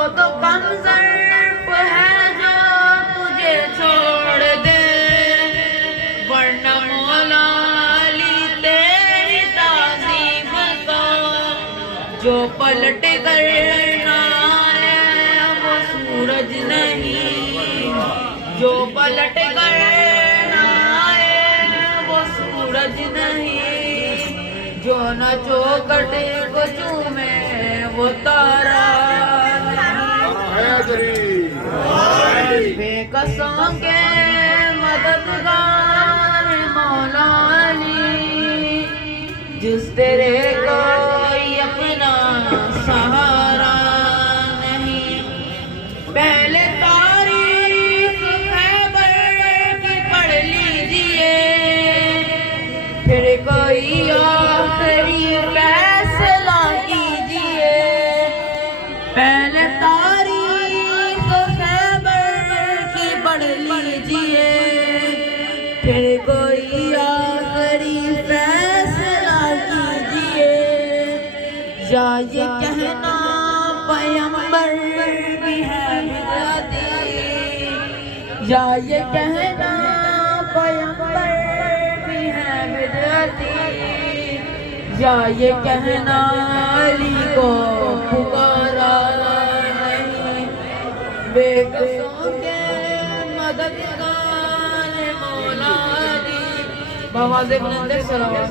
तो कम ज़र्फ है जो तुझे छोड़ दे, वरना मौला अली तेरी ताज़ीम का जो पलट कर ना आए वो सूरज नहीं, जो पलट कर ना आए वो सूरज नहीं, जो न चौखट को चूमे वो तारा नहीं। बेकसों के मददगार मौला अली, जिस तेरे कोई अपना सहारा नहीं। पहले तारीख खैबर की पढ़ लीजिए, फिर कोई आखिरी फैसला कीजिए। पहले तारीख खैबर की पढ़ लीजिए, फिर कोई आखिरी फैसला कीजिए। या ये कहना पैगंबर भी है बिदअती, या ये कहना पैगंबर भी है बिदअती, या ये कहना अली को पुकारा नहीं। बेकसों के मददगार मौला अली। बाबा से बुलंद सलावत।